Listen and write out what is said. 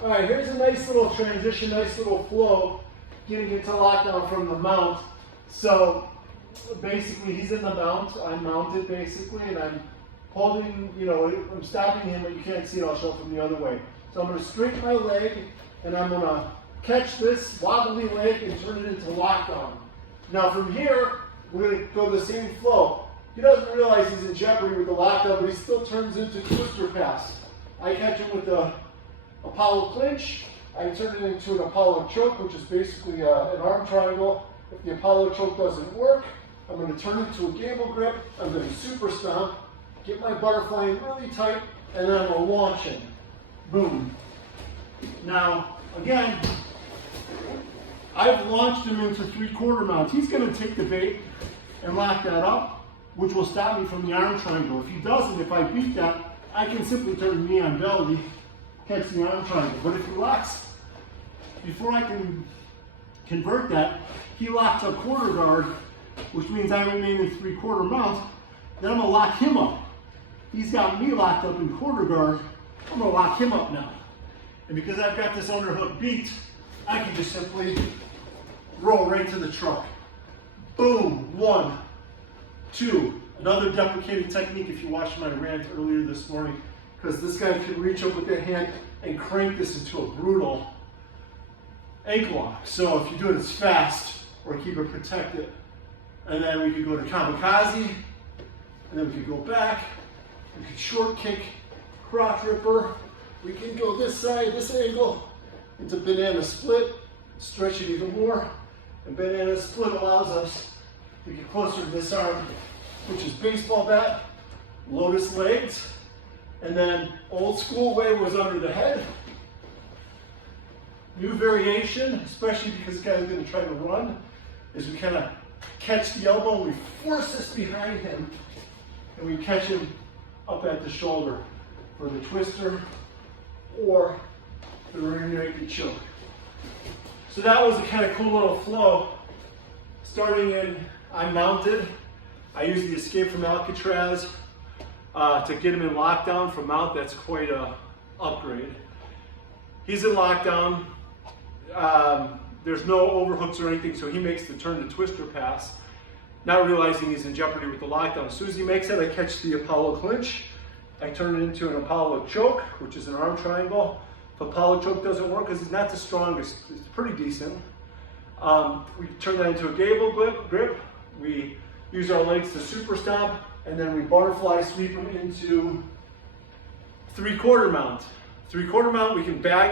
All right, here's a nice little transition, nice little flow, getting into lockdown from the mount. So basically he's in the mount, I'm mounted basically, and I'm holding, I'm stopping him, but you can't see it, I'll show it from the other way. So I'm gonna straighten my leg, and I'm gonna catch this wobbly leg and turn it into lockdown. Now from here, we're gonna go the same flow. He doesn't realize he's in jeopardy with the lockdown, but he still turns into twister pass. I catch him with the Apollo clinch. I turn it into an Apollo choke, which is basically an arm triangle. If the Apollo choke doesn't work, I'm going to turn it to a gable grip. I'm going to super stomp, get my butterfly in really tight, and then I'm going to launch him. Boom. Now, again, I've launched him into 3/4 mount. He's going to take the bait and lock that up, which will stop me from the arm triangle. If he doesn't, if I beat that, I can simply turn knee on belly, catch the arm triangle. But if he locks, before I can convert that, he locks a quarter guard, which means I remain in 3/4 mount. Then I'm gonna lock him up. He's got me locked up in quarter guard. I'm gonna lock him up now. And because I've got this underhook beat, I can just simply roll right to the truck. Boom, 1, 2. Another deprecating technique if you watched my rant earlier this morning, because this guy can reach up with that hand and crank this into a brutal ankle lock. So if you do it as fast or keep it protected, and then we could go to kamikaze, and then we could go back, we could short kick, crotch ripper, we can go this side, this angle, into banana split, stretch it even more, and banana split allows us to get closer to this arm, which is baseball bat, lotus legs, and then old school way was under the head. New variation, especially because this guy's going to try to run, is we kind of catch the elbow, we force this behind him, and we catch him up at the shoulder for the twister or the rear naked choke. So that was a kind of cool little flow. Starting in, I'm mounted. I use the escape from Alcatraz to get him in lockdown. From mount, that's quite a upgrade. He's in lockdown. There's no overhooks or anything, so he makes the turn to twister pass, not realizing he's in jeopardy with the lockdown. As soon as he makes it, I catch the Apollo clinch. I turn it into an Apollo choke, which is an arm triangle. If Apollo choke doesn't work, because he's not the strongest, it's pretty decent. We turn that into a gable grip. We use our legs to super stomp, and then we butterfly sweep them into 3/4 mount. 3/4 mount, we can bag